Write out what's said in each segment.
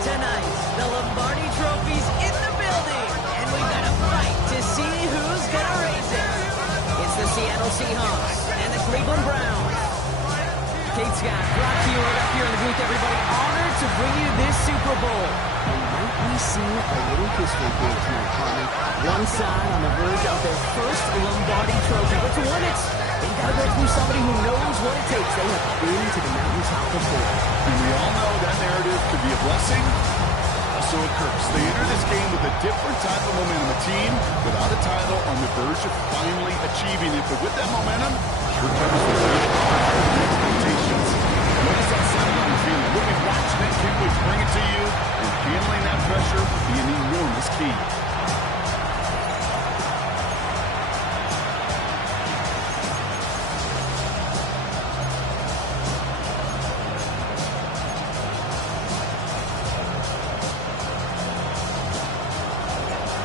Tonight, the Lombardi Trophy's in the building, and we've got a fight to see who's gonna raise it. It's the Seattle Seahawks and the Cleveland Browns. Kate Scott, Brock Huard up here in the booth, everybody. Honored to bring you this Super Bowl. And might we see a little history here tonight, partner? One side on the verge of their first Lombardi Trophy, but to win it, they've got to go through somebody who knows what it takes. They have been to the mountaintop before. And we all know that narrative could be a blessing, also a curse. They enter this game with a different type of momentum. A team without a title on the verge of finally achieving it. But with that momentum, here comes the expectations. What does that sound like feeling? We'll be watching it, can't wait to bring it to you. And handling that pressure will be an enormous key.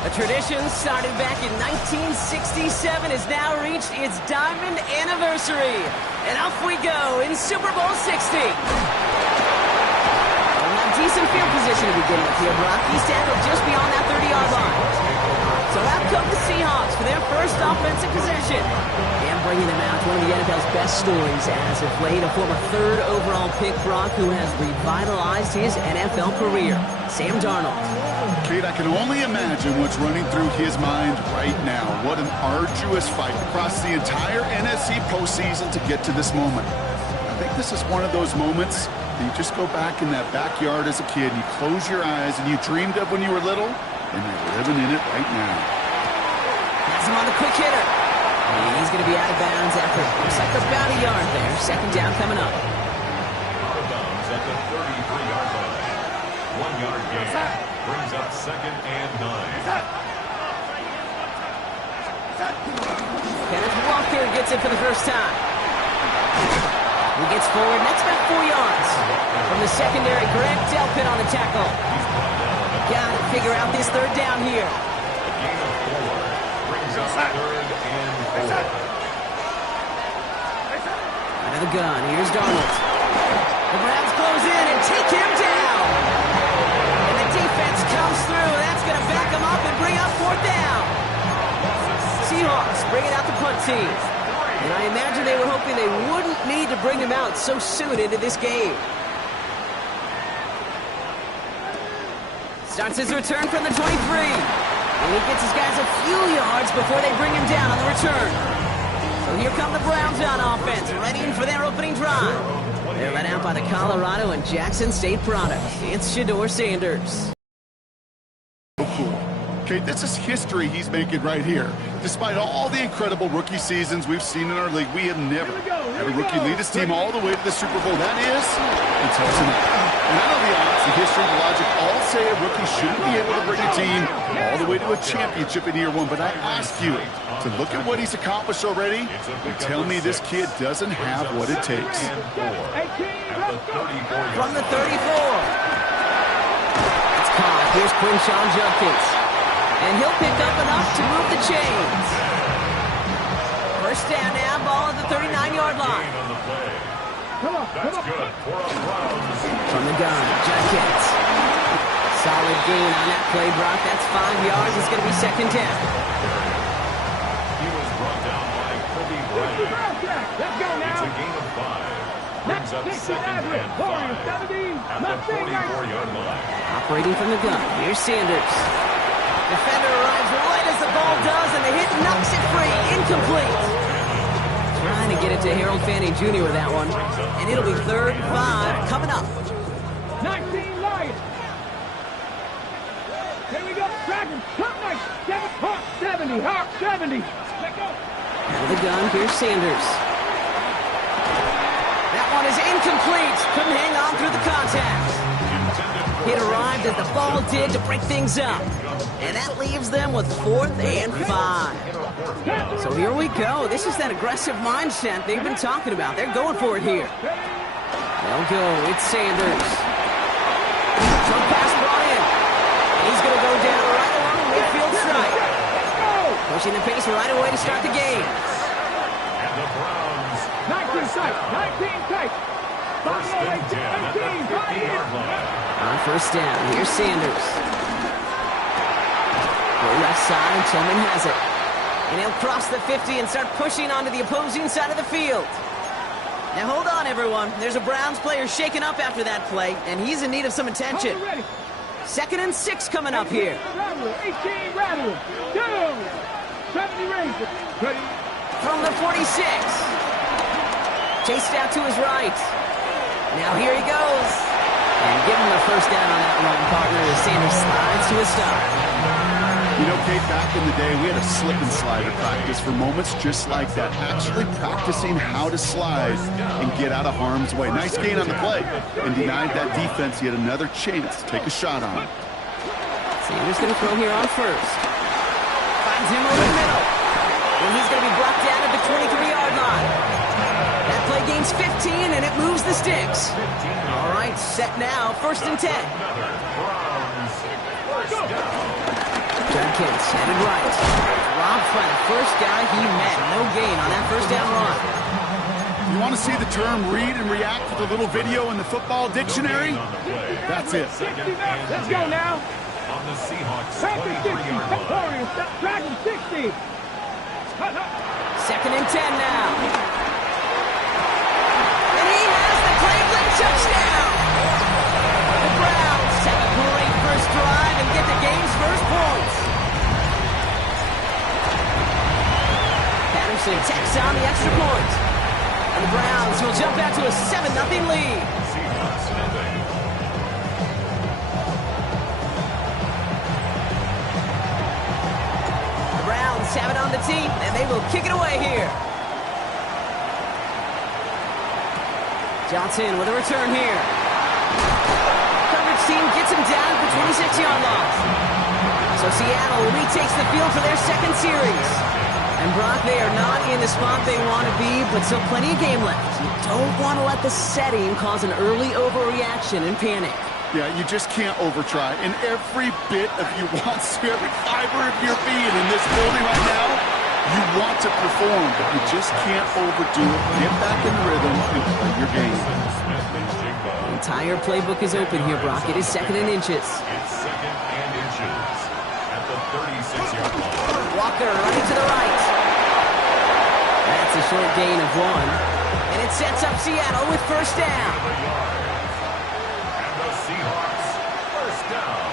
A tradition started back in 1967 has now reached its diamond anniversary. And off we go in Super Bowl 60. We'll have decent field position to begin with here, Brock. East End just beyond that 30-yard line. So out come the Seahawks for their first offensive possession. And bringing them out to one of the NFL's best stories as of late, a former third overall pick, Brock, who has revitalized his NFL career, Sam Darnold. Kate, I can only imagine what's running through his mind right now. What an arduous fight across the entire NFC postseason to get to this moment. I think this is one of those moments that you just go back in that backyard as a kid, and you close your eyes, and you dreamed of when you were little, and you're living in it right now. Has him on the quick hitter. And he's going to be out of bounds after looks like about a yard there. Second down coming up. Out of bounds at the 33-yard line. 1 yard gain. Brings up 2nd and 9. Kenneth Walker gets it for the first time. He gets forward, and that's about 4 yards. From the secondary, Grant Delpit on the tackle. Got to figure out this third down here. A gain of 4. Brings up 3rd and 4. Out of the gun, here's Darnold. The Browns close in and take him down. And the defense comes through. That's going to back him up and bring up 4th down. Seahawks bringing out the punt team. And I imagine they were hoping they wouldn't need to bring him out so soon into this game. Starts his return from the 23. And he gets his guys a few yards before they bring him down on the return. So here come the Browns on offense, ready for their opening drive. They're led out by the Colorado and Jackson State product. It's Shedeur Sanders. Okay, this is history he's making right here. Despite all the incredible rookie seasons we've seen in our league, we have never had a rookie lead his team all the way to the Super Bowl. That is until tonight. And I know the odds, the history, the logic all say a rookie shouldn't be able to bring a team all the way to a championship in year 1. But I ask you to look at what he's accomplished already and tell me this kid doesn't have what it takes. From the 34. It's caught. Here's Quinshon Judkins. And he'll pick up enough to move the chains. First down now, ball at the 39-yard line. That's good for a Browns. From the gun, Judkins. Solid gain on that play, Brock. That's 5 yards. It's going to be second down. He was brought down by Kobe Bryant. Let's go now. It's a gain of 5. Brings up 2nd and 5 at the 44-yard line. Operating from the gun, here's Sanders. Defender arrives right as the ball does, and the hit knocks it free. Incomplete. Trying to get it to Harold Fanning Jr. with that one. And it'll be 3rd and 5 coming up. 19 Lions. Here we go. Dragons. Top night. Hawk 70. Hawk 70. Let go. Out of the gun, here's Sanders. That one is incomplete. Couldn't hang on through the contact. It arrived as the ball did to break things up. And that leaves them with 4th and 5. So here we go. This is that aggressive mindset they've been talking about. They're going for it here. They'll go. It's Sanders. Jump pass Bryant. He's going to go down right along the midfield stripe. Pushing the pace right away to start the game. And the Browns. 19 tight. 19 tight. First and 10 at the 50-yard line. On first down, here's Sanders. Go left side, Tillman has it. And he'll cross the 50 and start pushing onto the opposing side of the field. Now hold on, everyone. There's a Browns player shaken up after that play, and he's in need of some attention. 2nd and 6 coming up here. 18 rattle. 2. 70 Rangers. Ready. From the 46. Chased out to his right. Now here he goes. And give him the first down on that run, partner, as Sanders slides to a stop. You know, Kate, back in the day, we had a slip and slide at practice for moments just like that. Actually practicing how to slide and get out of harm's way. Nice gain on the play, and denied that defense yet another chance to take a shot on him. Sanders going to throw here on first. Finds him over the middle. And he's going to be brought down at the 23-yard line. That play gains 15, and it moves the sticks. All right, set now, 1st and 10. Judkins headed right. Robbed by the first guy he met. No gain on that first down run. You want to see the term read and react with a little video in the football dictionary? That's it. Let's go now. On the Seahawks' 23-yard 23-yard line. Track him 60. 2nd and 10 now. And he has the Cleveland touchdown. The Browns have a great first drive and get the game's first points. Patterson tacks on the extra point. And the Browns will jump out to a 7-0 lead. Seahawks nothing. The Browns have it on the tee, and they will kick it away here. Johnson with a return here. Coverage team gets him down at the 26-yard line. So Seattle retakes the field for their second series. And Brock, they are not in the spot they want to be, but still plenty of game left. You don't want to let the setting cause an early overreaction and panic. Yeah, you just can't overtry. And every bit of you wants to, every fiber of your being in this building right now, you want to perform, but you just can't overdo it. Get back in the rhythm and play your game. The entire playbook is open here, Brock. It is 2nd and inches. It's 2nd and inches at the 36-yard line. Walker running to the right. That's a short gain of 1. And it sets up Seattle with first down. And the Seahawks first down.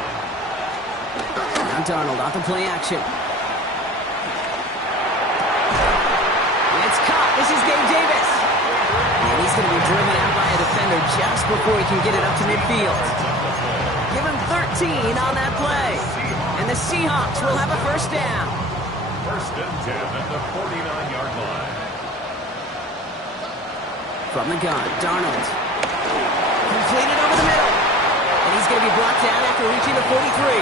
Now Darnold off the play action. It's caught. This is Gabe Davis. And he's going to be driven out by a defender just before he can get it up to midfield. Give him 13 on that play. And the Seahawks will have a first down. 1st and 10 at the 49-yard line. From the gun, Darnold. Completed over the middle. And he's going to be brought down after reaching the 43.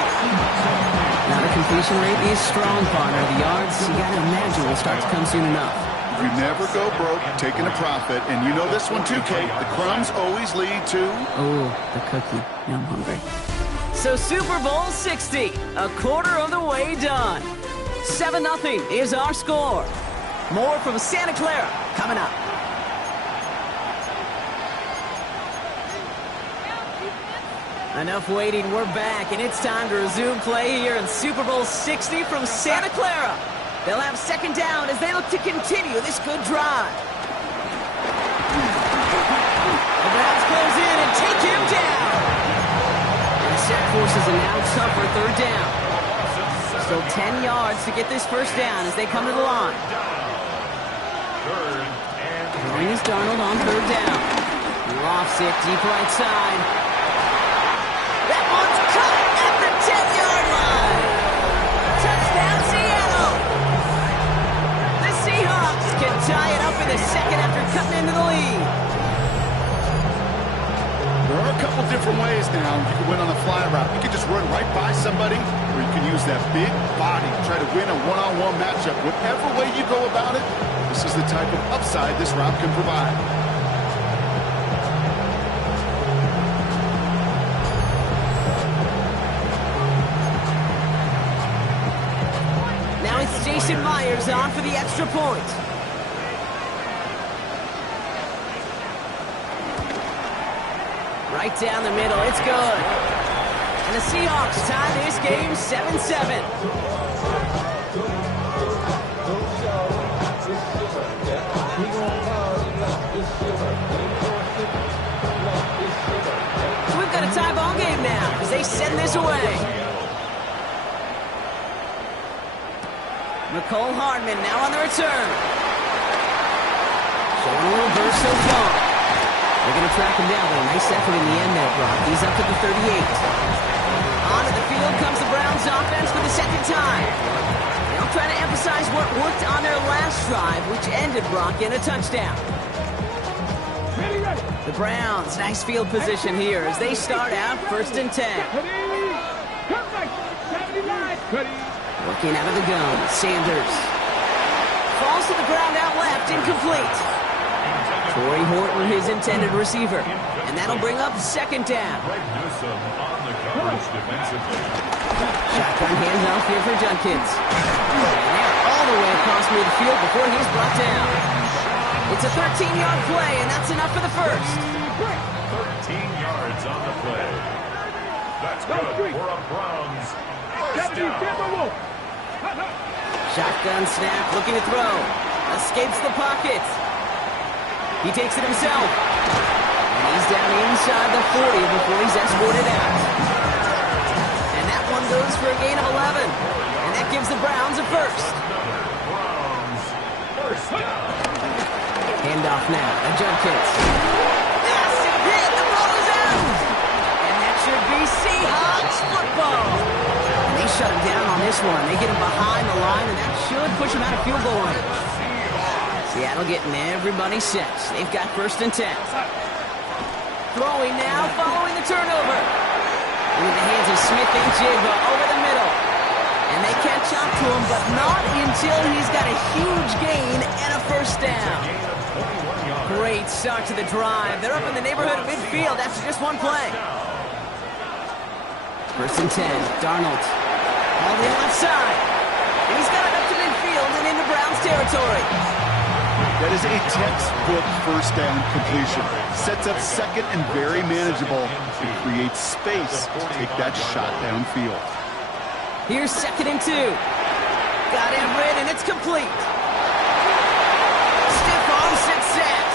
Now the completion rate is strong, partner. The yards, you got to imagine, will start to come soon enough. You never go broke taking a profit. And you know this one too, Kate. The crumbs always lead to... Oh, the cookie. Now I'm hungry. So Super Bowl 60, a quarter of the way done. 7-0 is our score. More from Santa Clara coming up. Enough waiting, we're back, and it's time to resume play here in Super Bowl 60 from Santa Clara. They'll have second down as they look to continue this good drive. The Browns close in and take him down. And the set forces a now tougher third down. Still 10 yards to get this first down as they come to the line. Throwing is Darnold on third down. Lofts it deep right side. That one's caught at the 10-yard line. Touchdown, Seattle. The Seahawks can tie it up in the second after cutting into the lead. There are a couple different ways now. You can win on a fly route. You can just run right by somebody, or you can use that big body to try to win a one-on-one matchup. Whatever way you go about it, this is the type of upside this route can provide. Now it's Jason Myers on for the extra point. Right down the middle. It's good. And the Seahawks tie this game 7-7. So we've got a tie ball game now as they send this away. Nicole Hardman now on the return. Showing a little burst so far. They're going to track him down, but a nice effort in the end there, Brock. He's up to the 38. Onto the field comes the Browns offense for the second time. They'll try to emphasize what worked on their last drive, which ended, Brock, in a touchdown. The Browns, nice field position here as they start out 1st and 10. Working out of the gun, Sanders. Falls to the ground out left, incomplete. Torrey Horton, his intended receiver. And that'll bring up 2nd down. Shotgun handoff here for Junkins. And they're all the way across midfield before he's brought down. It's a 13-yard play, and that's enough for the first. 13 yards on the play. That's good for a Browns first down. Shotgun snap, looking to throw. Escapes the pocket. He takes it himself. And he's down inside the 40 before he's escorted out. And that one goes for a gain of 11. And that gives the Browns a first. Browns first down. Handoff now to Junkins. Yes, it hit. The ball is out. And that should be Seahawks football. And they shut him down on this one. They get him behind the line, and that should push him out of field goal range. Seattle getting everybody set. They've got 1st and 10. Throwing now, following the turnover. Into the hands of Smith-Njigba over the middle. And they catch up to him, but not until he's got a huge gain and a first down. Great start to the drive. They're up in the neighborhood of midfield after just one play. 1st and 10, Darnold. All the left side. And he's got it up to midfield and into Browns territory. That is a textbook first down completion. Sets up 2nd and very manageable and creates space to take that shot downfield. Here's 2nd and 2. Got it rid, and it's complete. Stiff arm success.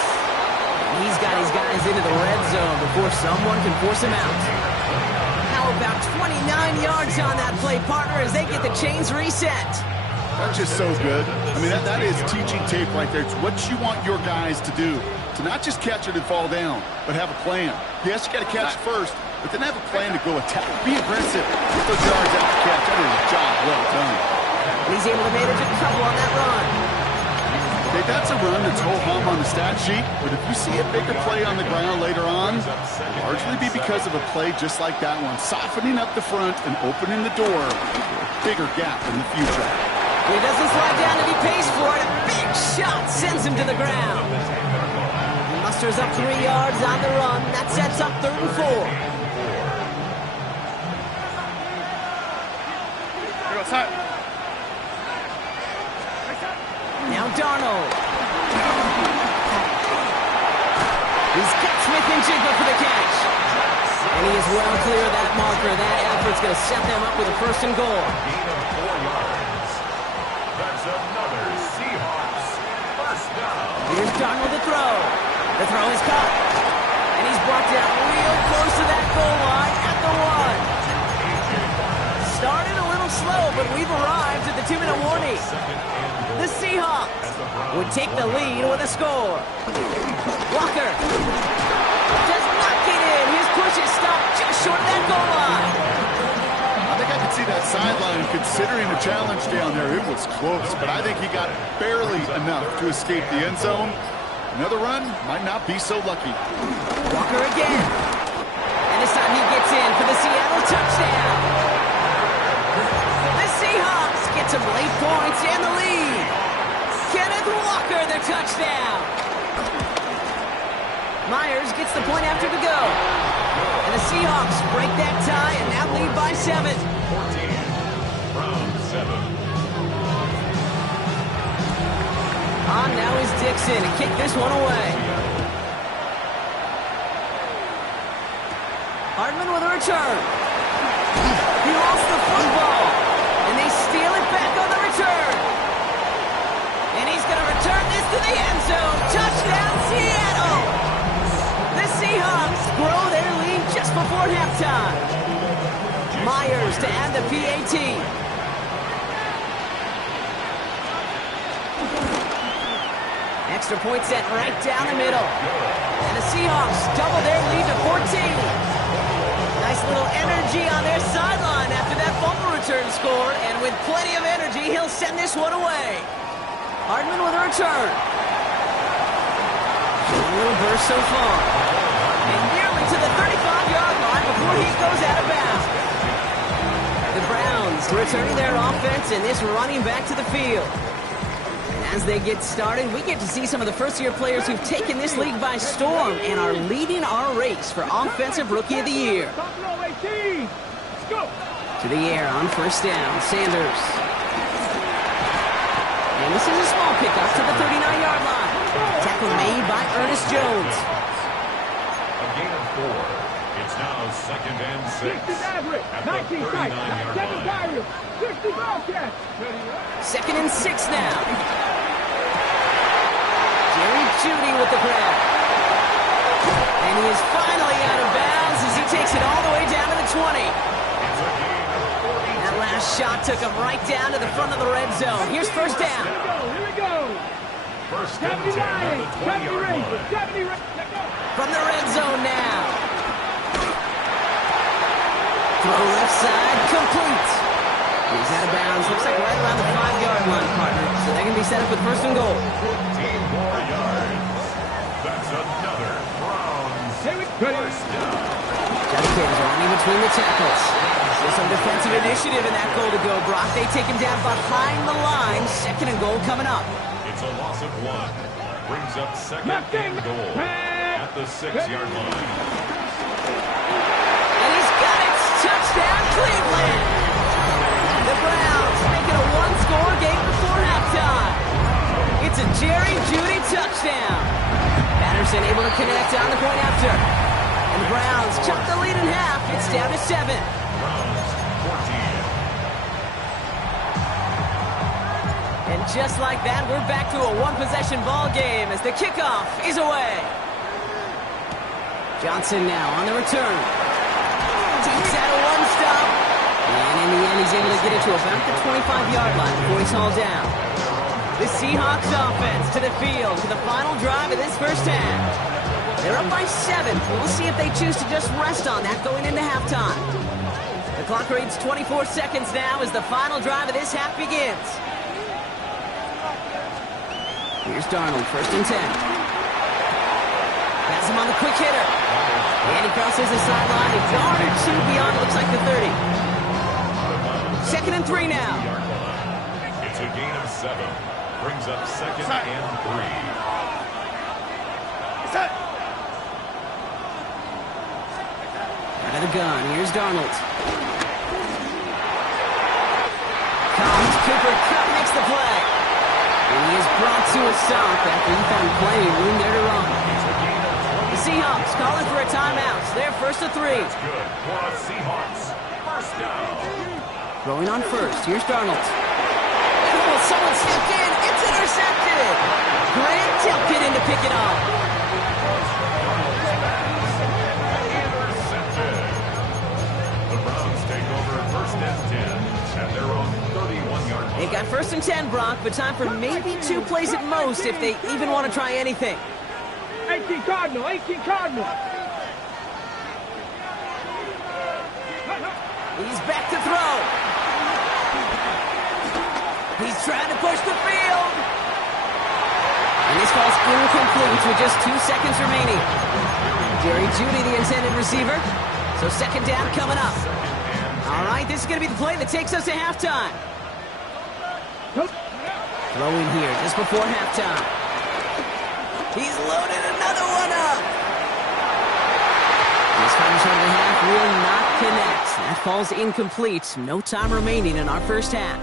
And he's got his guys into the red zone before someone can force him out. How about 29 yards on that play, partner, as they get the chains reset. That's just so good. I mean, that is teaching tape right there. It's what you want your guys to do. To not just catch it and fall down, but have a plan. Yes, you got to catch first, but then have a plan to go attack. Be aggressive. Get those yards out to catch. That is a job well done. And he's able to manage a couple on that run. Okay, that's a run that's ho-hum on the stat sheet, but if you see a bigger play on the ground later on, it'll largely be because of a play just like that one, softening up the front and opening the door for a bigger gap in the future. He doesn't slide down and he pays for it. A big shot sends him to the ground. He musters up 3 yards on the run. That sets up 3rd and 4. Now Darnold. He's got Smith-Njigba for the catch. And he is well clear of that marker. That effort's going to set them up with a 1st and goal. Gain of 4 yards. That's another Seahawks first down. Here's Darnold to throw. The throw is caught. And he's brought down real close to that goal line at the 1. Started a little slow, but we've arrived at the 2-minute warning. The Seahawks would take the lead with a score. Walker does not get in. His push is stopped just short of that goal line. I think I could see that sideline considering the challenge down there. It was close, but I think he got barely enough to escape the end zone. Another run might not be so lucky. Walker again. And this time he gets in for the Seattle touchdown. The Seahawks get some late points and the lead. Kenneth Walker, the touchdown. Myers gets the point after to go. And the Seahawks break that tie and now lead by 7. 14. Round 7. On now is Dixon to kick this one away. return. He lost the football. And they steal it back on the return. And he's going to return this to the end zone. Touchdown, Seattle. The Seahawks grow their lead just before halftime. Myers to add the PAT. Extra point set right down the middle. And the Seahawks double their lead to 14. Nice little energy on their sideline after that fumble return score. And with plenty of energy, he'll send this one away. Hardman with a return. A little burst so far. And nearly to the 35-yard line before he goes out of bounds. The Browns returning their offense and this running back to the field. As they get started, we get to see some of the first-year players who've taken this league by storm and are leading our race for Offensive Rookie of the Year. To the air on first down, Sanders. And this is a small pickup to the 39-yard line. Tackle made by Ernest Jones. A gain of 4. It's now 2nd and 6 at the 39-yard line. 2nd and 6 now. Jerry Jeudy with the grab. And he is finally out of bounds as he takes it all the way down to the 20. That last shot took him right down to the front of the red zone. Here's first down. Here we go. First and 10 at the 20-yard line. From the red zone now. Throw left side, complete. He's out of bounds. Looks like right around the 5-yard line, partner. So they're going to be set up with first and goal. 14 more yards. That's another Browns first down. Dedicators running between the tackles. There's some defensive initiative in that goal to go, Brock. They take him down behind the line. 2nd and goal coming up. It's a loss of 1. Brings up 2nd and goal at the 6-yard line. And he's got it. Touchdown, Cleveland. The Browns make it a one-score game before halftime. It's a Jerry Jeudy touchdown. Patterson able to connect on the point after. And the Browns chop the lead in half. It's down to 7. Browns 14. And just like that, we're back to a one-possession ball game as the kickoff is away. Johnson now on the return. Takes out a one-stop. And in the end, he's able to get it to about the 25-yard line before he's hauled down. The Seahawks offense to the field for the final drive of this first half. They're up by 7. We'll see if they choose to just rest on that going into halftime. The clock reads 24 seconds now as the final drive of this half begins. Here's Darnold, first and 10. Has him on the quick hitter. And he crosses the sideline, a yard or 2 beyond, looks like the 30. 2nd and 3 now. It's a gain of 7. Brings up 2nd and 3. Out of the gun, here's Darnold. Comes, Cooper Kupp makes the play. And he is brought to a stop after he found plenty of room there to run. The Seahawks calling for a timeout. They're first to 3. That's good for the Seahawks. First down. Throwing on first. Here's Darnold. Oh, someone stepped in. It's intercepted. Grant Delpit in to pick it up. Intercepted. The Browns take over first and 10 at their own 31-yard line. They've got first and 10, Brock, but time for maybe 2 plays at most if they even want to try anything. 18 Cardinal, 18 Cardinal. He's back to throw. He's trying to push the field. And this ball's incomplete with just 2 seconds remaining. Jerry Jeudy, the intended receiver. So 2nd down coming up. All right, this is going to be the play that takes us to halftime. Throwing here just before halftime. He's loaded another one up. This final shot of the half will not connect. That falls incomplete. No time remaining in our first half.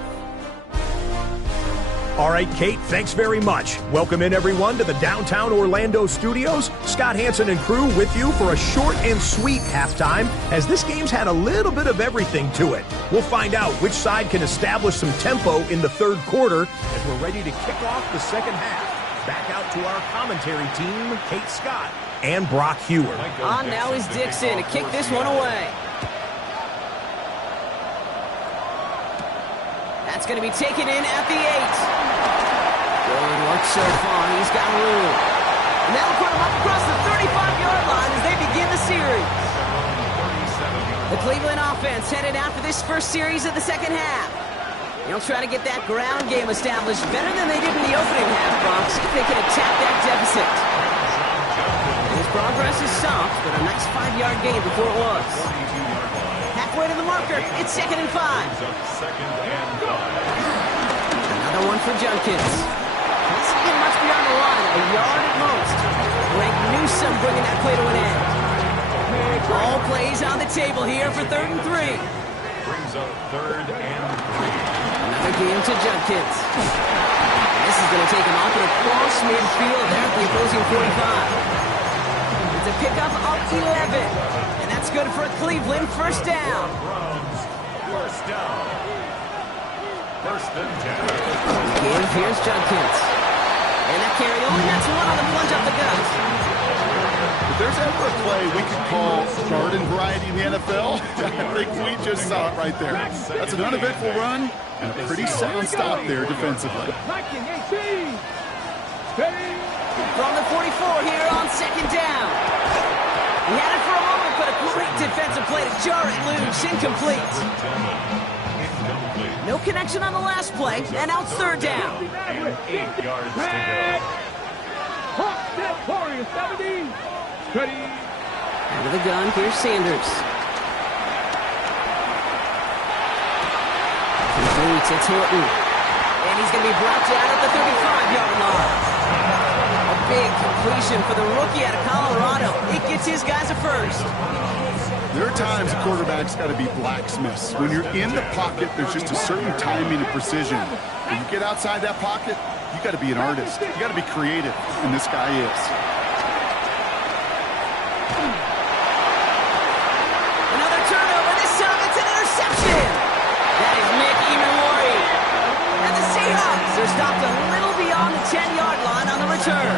All right, Kate, thanks very much. Welcome in, everyone, to the downtown Orlando studios. Scott Hansen and crew with you for a short and sweet halftime, as this game's had a little bit of everything to it. We'll find out which side can establish some tempo in the third quarter as we're ready to kick off the second half. Back out to our commentary team, Kate Scott and Brock Hewer. On now is Dixon to kick this one away. That's going to be taken in at the 8. Good work so far. He's got room. And that'll put him up across the 35-yard line as they begin the series. The Cleveland offense headed out for this first series of the second half. They'll try to get that ground game established better than they did in the opening half, Brock. See if they can attack that deficit. His progress is soft, but a nice 5-yard gain before it was. Halfway to the marker, it's 2nd and 5. Another one for Junkins. Doesn't get much beyond the line, a yard at most. Greg Newsome bringing that play to an end. All plays on the table here for 3rd and 3. Brings up 3rd and 3. Another game to Junkins. This is going to take him off and across midfield there at the opposing 45. It's a pickup of 11. And that's good for a Cleveland first down. First down. 1st and 10. And here's Junkins. And that carry only gets one on the plunge up the gut. If there's ever a play we could call garden variety in the NFL, I think we just saw it right there. That's an uneventful run and a pretty sound stop there defensively. 19-18. Steady. From the 44 here on 2nd down. He had it for a moment, but a great defensive play to jar it loose. Incomplete. No connection on the last play, and now it's 3rd down. And 8 yards to go. Hawk step warrior 70. Steady. Out of the gun, here's Sanders. Complete to Horton. And he's going to be brought down at the 35-yard line. A big completion for the rookie out of Colorado. It gets his guys a first. There are times a quarterback's got to be blacksmiths. When you're in the pocket, there's just a certain timing and precision. When you get outside that pocket, you got to be an artist. You got to be creative, and this guy is. Another turnover. This time it's an interception. That is Nick Imawari. And the Seahawks are stopped a little beyond the 10-yard line on the return.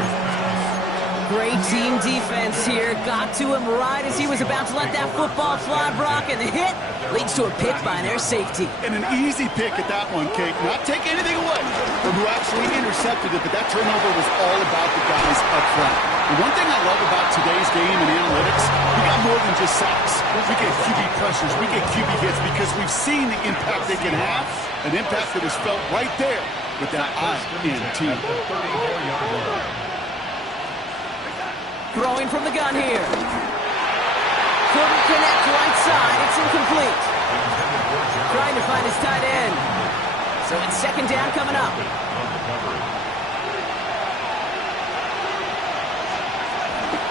Great team defense here. Got to him right as he was about to let that football fly, Brock, and the hit leads to a pick by their safety. And an easy pick at that one, Kate. Not take anything away from who actually intercepted it, but that turnover was all about the guys up front. And one thing I love about today's game and analytics, we got more than just sacks. We get QB pressures, we get QB hits because we've seen the impact they can have, an impact that was felt right there with that INT. Throwing from the gun here. Couldn't connect right side. It's incomplete. Trying to find his tight end. So it's 2nd down coming up.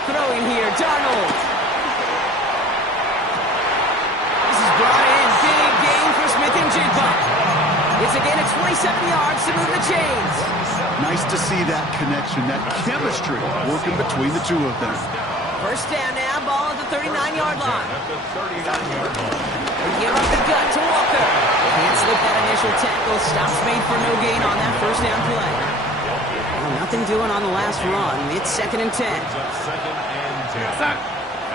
Throwing here, Darnold. This is brought in. Big gain for Smith-Njigba. It's again at 27 yards to move the chains. Nice to see that connection, that chemistry working between the two of them. First down now, ball at the 39-yard line. They give up the gut to Walker. Can't slip that initial tackle. Stops made for no gain on that first down play. Well, nothing doing on the last run. It's 2nd and 10. 2nd and 10.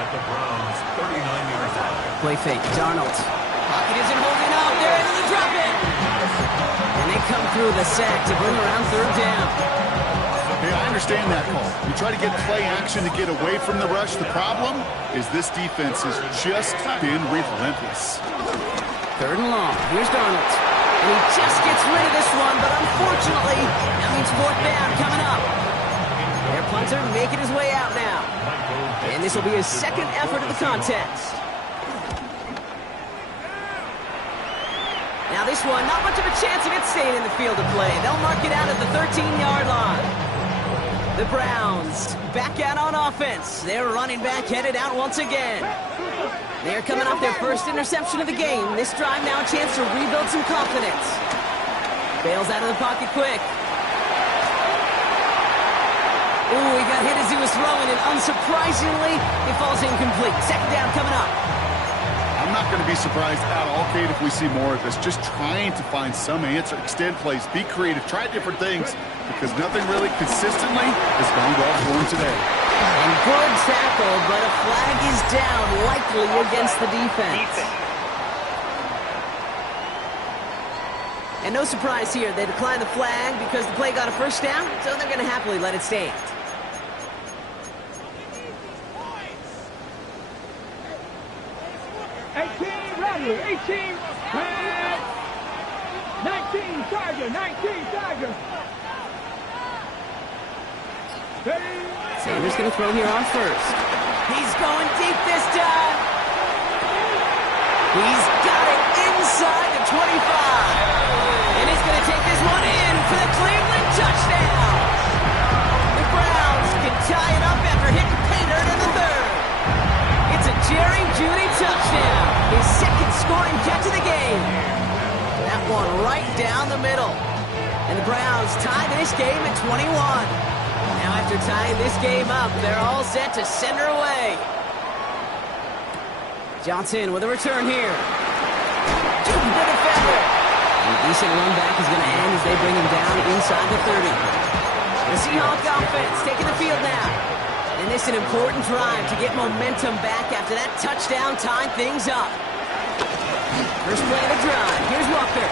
At the Browns' 39-yard line. Play fake, Darnold. Pocket isn't holding up. They're into the drop it. And they come through the sack to bring around 3rd down. Hey, I understand that call. You try to get play action to get away from the rush. The problem is this defense has just been relentless. 3rd and long. Here's Darnold. And he just gets rid of this one, but unfortunately, that means 4th down coming up. Their punter making his way out now. And this will be his 2nd effort of the contest. Now this one, not much of a chance of it staying in the field of play. They'll mark it out at the 13-yard line. The Browns back out on offense. Their running back headed out once again. They're coming off their first interception of the game. This drive now a chance to rebuild some confidence. Bails out of the pocket quick. Ooh, he got hit as he was throwing, and unsurprisingly, it falls incomplete. Second down coming up. I'm not going to be surprised at all, Kate, if we see more of this. Just trying to find some answer, extend plays, be creative, try different things, because nothing really consistently has gone well for him today. And good tackle, but a flag is down, likely against the defense. And no surprise here, they declined the flag because the play got a first down, so they're going to happily let it stand. Ready, 18, 19, Charger, 19, Charger. Sanders going to throw here on first. He's going deep this time. He's got it inside the 25. And he's going to take this one in for the Cleveland touchdown. The Browns can tie it up after hitting Pater in the third. It's a Jerry Jeudy touchdown. His second scoring catch of the game. That one right down the middle. And the Browns tie this game at 21. Now after tying this game up, they're all set to send her away. Johnson with a return here. To the defender. And a decent run back is going to end as they bring him down inside the 30. The Seahawks offense taking the field now. And this is an important drive to get momentum back after that touchdown tying things up. First play of the drive. Here's Walker.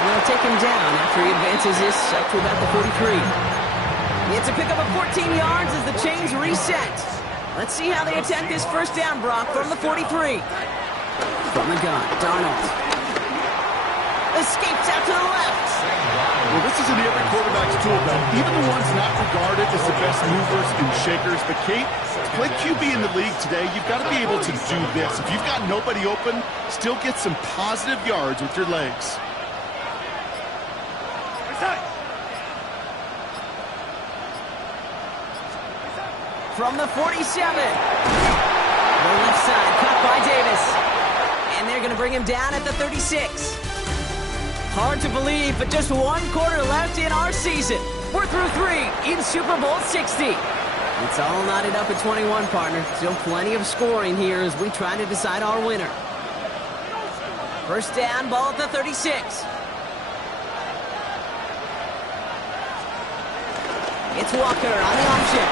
They'll take him down after he advances this up to about the 43. It's a pickup of 14 yards as the chains reset. Let's see how they attack this first down, Brock, from the 43. From the gun, Darnold. Escapes out to the left. Well, this isn't every quarterback's tool belt. Even the ones not regarded as the best movers and shakers. But, Kate, to play QB in the league today, you've got to be able to do this. If you've got nobody open, still get some positive yards with your legs. From the 47. The left side, cut by Davis. And they're going to bring him down at the 36. Hard to believe, but just one quarter left in our season. We're through 3 in Super Bowl 60. It's all knotted up at 21, partner. Still plenty of scoring here as we try to decide our winner. First down, ball at the 36. It's Walker on the option.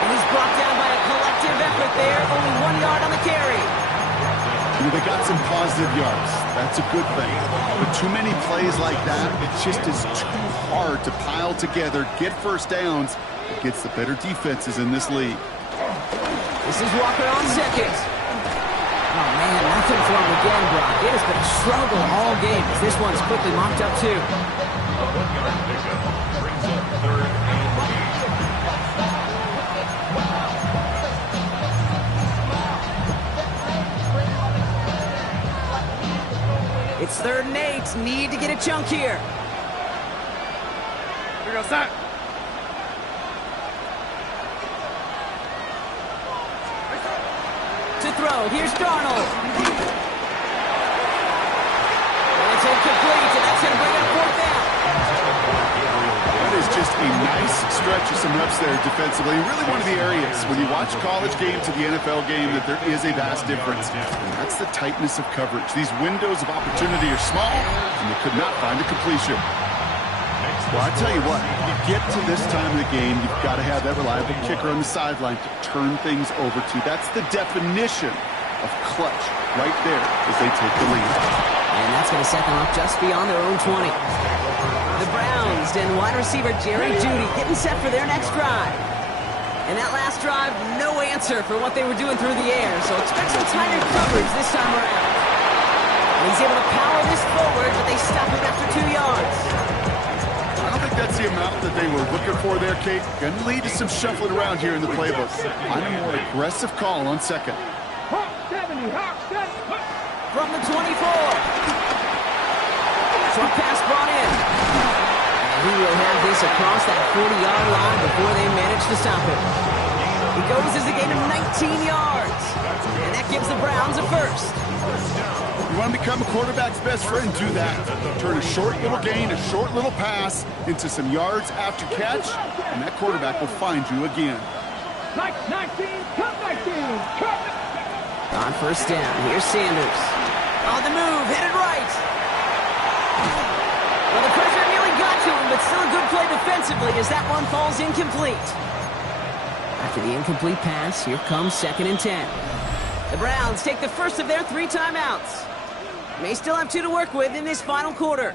And he's brought down by a collective effort there. Only 1 yard on the carry. They got some positive yards. That's a good thing. But too many plays like that, it just is too hard to pile together, get first downs against the better defenses in this league. This is Walker on second. Oh, man, nothing for him again, Brock. It has been a struggle all game as this one's quickly mopped up, too. A 1-yard pickup brings up third and 8. It's 3rd and 8. Need to get a chunk here. Here we go, Sack. To throw. Here's Darnold. And it's incomplete, and that's going to bring up 4th down. That is just a nice stretch of some reps there defensively. Really one of the areas when you watch college game to the NFL game that there is a vast difference. And that's the tightness of coverage. These windows of opportunity are small, and they could not find a completion. Well, I tell you what, you get to this time of the game, you've got to have that reliable kicker on the sideline to turn things over to. That's the definition of clutch right there as they take the lead. And that's going to set them up just beyond their own 20. The Browns and wide receiver Jerry Jeudy getting set for their next drive. And that last drive, no answer for what they were doing through the air, so expect some tighter coverage this time around. And he's able to power this forward, but they stop him after 2 yards. I don't think that's the amount that they were looking for there, Kate. Going to lead to some shuffling around here in the playbook. I'm a more aggressive call on second. Hawk 70, Hawk 70. From the 24. Short pass brought in. And he will have this across that 40-yard line before they manage to stop it. It goes as a gain of 19 yards. And that gives the Browns a first. You want to become a quarterback's best friend, do that. Turn a short little gain, a short little pass into some yards after catch, and that quarterback will find you again. 19, cut 19, cut. On first down, here's Sanders. On the move, headed right. Well, the pressure nearly got to him, but still a good play defensively as that one falls incomplete. After the incomplete pass, here comes 2nd and 10. The Browns take the first of their 3 timeouts. May still have 2 to work with in this final quarter.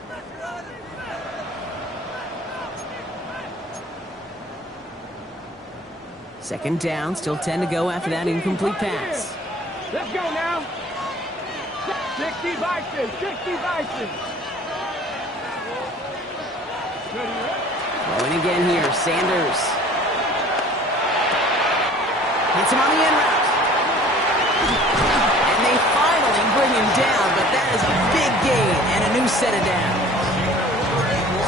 Second down, still 10 to go after that incomplete pass. Let's go now. 60 Vikings, 60 Vikings. Going again here, Sanders. Hits him on the end route. And they finally bring him down, but that is a big gain and a new set of downs.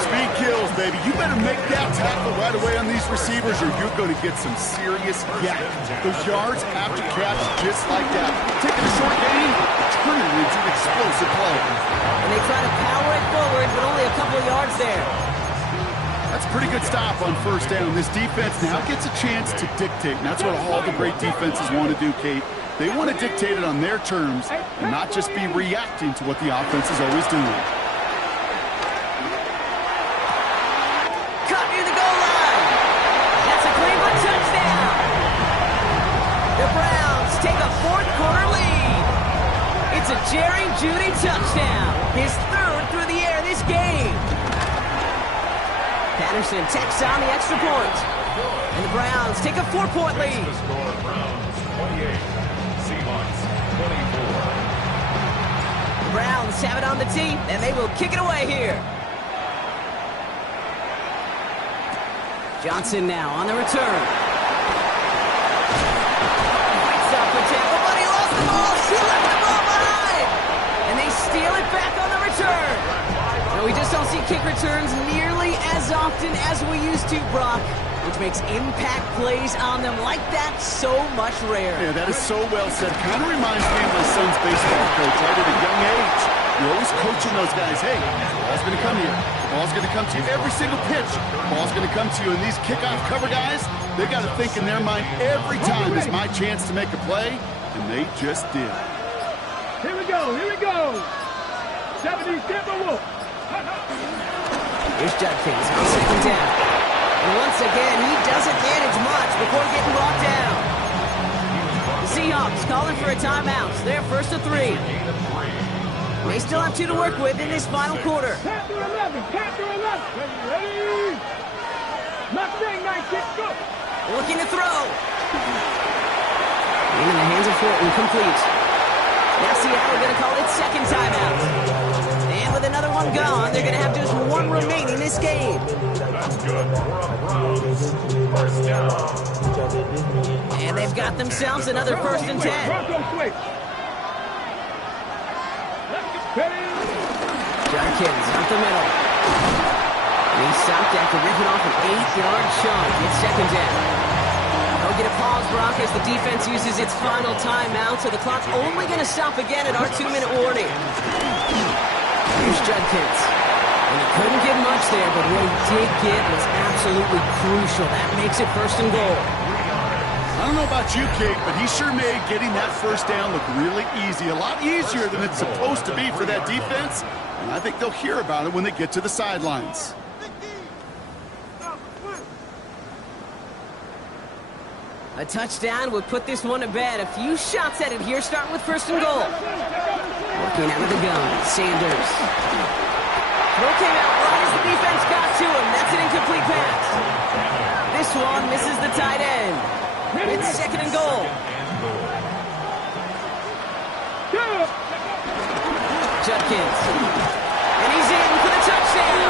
Speed kills, baby. You better make that tackle right away on these receivers or you're going to get some serious yak. Those yards after catch just like that. Taking a short gain, turning into an explosive play. And they try to power it forward, but only a couple of yards there. That's a pretty good stop on first down. This defense now gets a chance to dictate, and that's what all the great defenses want to do, Kate. They want to dictate it on their terms and not just be reacting to what the offense is always doing. Cut near the goal line. That's a Cleveland touchdown. The Browns take a 4th quarter lead. It's a Jerry Jeudy touchdown. His 3rd through the air this game. Patterson tacks on the extra point. And the Browns take a 4-point lead. The score, Browns 28, Seahawks 24. The Browns have it on the tee, and they will kick it away here. Johnson now on the return. Fights up for tackle, but he lost the ball. He left the ball behind. And they steal it back on the return. No, we just don't see kick returns nearly as often as we used to, Brock, which makes impact plays on them like that so much rarer. Yeah, that is so well said. Kind of reminds me of my son's baseball coach right at a young age. You're always coaching those guys. Hey, ball's going to come here. Ball's going to come to you every single pitch. Ball's going to come to you. And these kickoff cover guys, they got to think in their mind every time is my chance to make a play, and they just did. Here we go, here we go. 70 Timberwolves. Here's Judkins on 2nd down. And once again, he doesn't manage much before getting brought down. The Seahawks calling for a timeout. They're 1st to 3. They still have 2 to work with in this final quarter. Panther 11, Panther 11. Ready? Mustang 96, go. Looking to throw. In the hands of Fulton, complete. Now Seattle going to call it 2nd timeout. And with another one gone, they're going to have just 1 remaining this game. That's good for a Browns. First down. And they've got themselves another 1st and 10. Bronco switch. Ready? Judkins up the middle. And he's stopped after ripping off an 8-yard chunk. It's 2nd down. They'll get a pause, Brock, as the defense uses its final timeout, so the clock's only going to stop again at our 2-minute warning. Here's Judkins. And he couldn't get much there, but what he did get was absolutely crucial. That makes it 1st and goal. I don't know about you, Kate, but he sure made getting that first down look really easy. A lot easier than it's supposed to be for that defense. And I think they'll hear about it when they get to the sidelines. A touchdown would put this one to bed. A few shots at it here, starting with 1st and goal. Working out of the gun, Sanders. Throw came out right as the defense got to him. That's an incomplete pass. This one misses the tight end. It's 2nd and goal. Judkins. And he's in for the touchdown.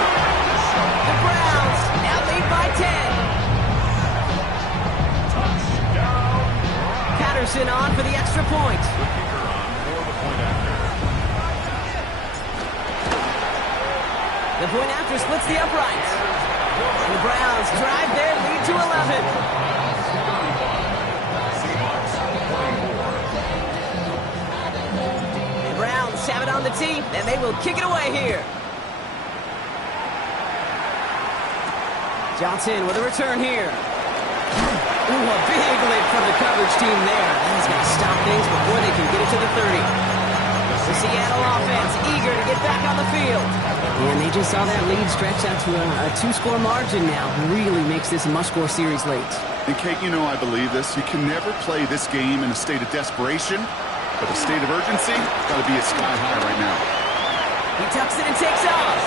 The Browns now lead by 10. Patterson on for the extra point. The point after splits the uprights. And the Browns drive their lead to 11. plenty, and they will kick it away here. Johnson with a return here. Ooh, a big lift from the coverage team there. That is going to stop things before they can get it to the 30. The Seattle offense eager to get back on the field. And they just saw that lead stretch out to a 2-score margin now. Really makes this a must-score series late. And Kate, you know I believe this. You can never play this game in a state of desperation, but a state of urgency got to be at sky high right now. He tucks it and takes off.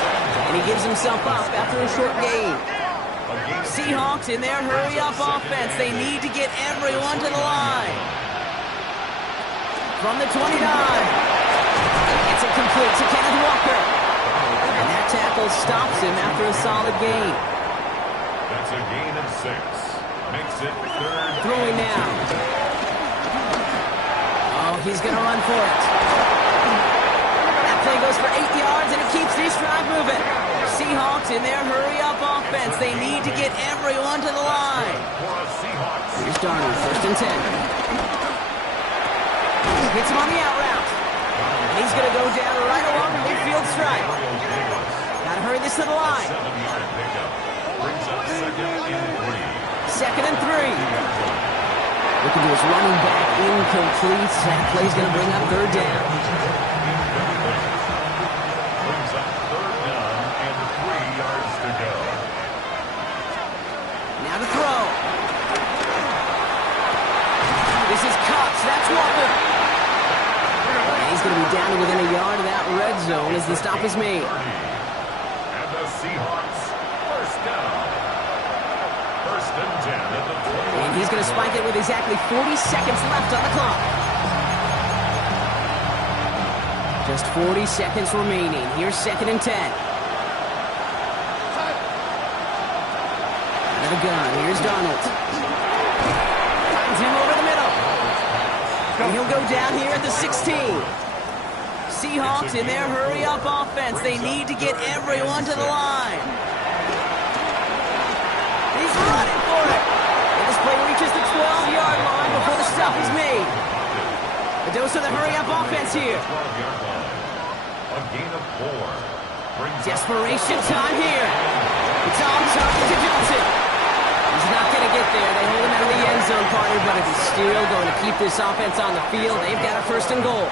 And he gives himself up after a short gain. Seahawks in their hurry-up offense. They need to get everyone to the line. From the 29. It's incomplete to Kenneth Walker. And that tackle stops him after a solid gain. That's a gain of 6. Makes it 3rd. Throwing now. Oh, he's going to run for it. That play goes for 8 yards, and it keeps this drive moving. Seahawks in their hurry-up offense. They need to get everyone to the line. Here's Darnold, 1st and 10. Hits him on the out route. And he's going to go down right along the midfield stripe. Got to hurry this to the line. 7-yard pickup. Brings up 2nd and 3. 2nd and 3. Looking to his running back, incomplete. That play's going to bring up 3rd down. Brings up 3rd down and 3 yards to go. Now to throw. This is Cox. That's Walker. And he's going to be down to within a yard of that red zone as the stop is made. And the Seahawks, 1st down. 1st and 10 at the 20. And he's going to spike it with exactly 40 seconds left on the clock. Just 40 seconds remaining. Here's 2nd and 10. Another gun. Here's Darnold. Finds him over the middle. And he'll go down here at the 16. Seahawks in their hurry-up offense. They need to get everyone to the line. He's running for it. And this play reaches the 12-yard line before the stop is made. A dose of the hurry-up offense here. 12-yard line. A gain of 4. Desperation time here. It's on target to Johnson. He's not going to get there. They hold him out of the end zone, partner, but if he's still going to keep this offense on the field, they've got a 1st and goal.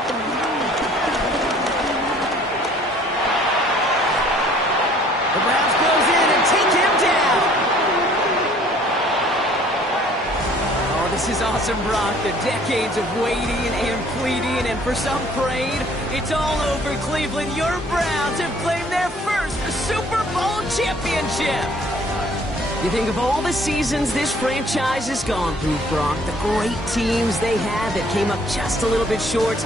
The Browns close in and take him down. Oh, this is awesome, Brock. The decades of waiting and pleading and for some praying, it's all over, Cleveland. Your Browns have claimed their first Super Bowl championship. You think of all the seasons this franchise has gone through, Brock, the great teams they had that came up just a little bit short,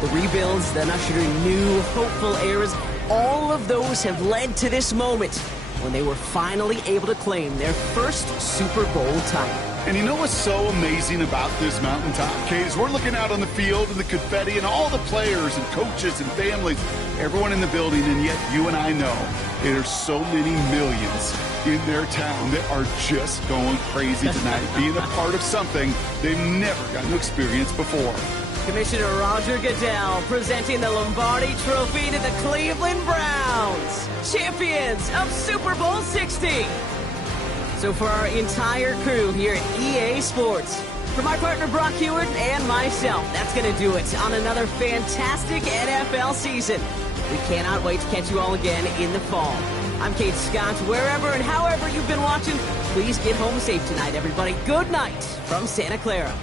the rebuilds that ushered in new, hopeful eras, all of those have led to this moment when they were finally able to claim their first Super Bowl title. And you know what's so amazing about this mountaintop, Kate, is we're looking out on the field and the confetti and all the players and coaches and families, everyone in the building, and yet you and I know there's so many millions in their town that are just going crazy tonight, being a part of something they've never gotten to experience before. Commissioner Roger Goodell presenting the Lombardi Trophy to the Cleveland Browns, champions of Super Bowl 60. So for our entire crew here at EA Sports, for my partner Brock Huard and myself, that's going to do it on another fantastic NFL season. We cannot wait to catch you all again in the fall. I'm Kate Scott. Wherever and however you've been watching, please get home safe tonight, everybody. Good night from Santa Clara.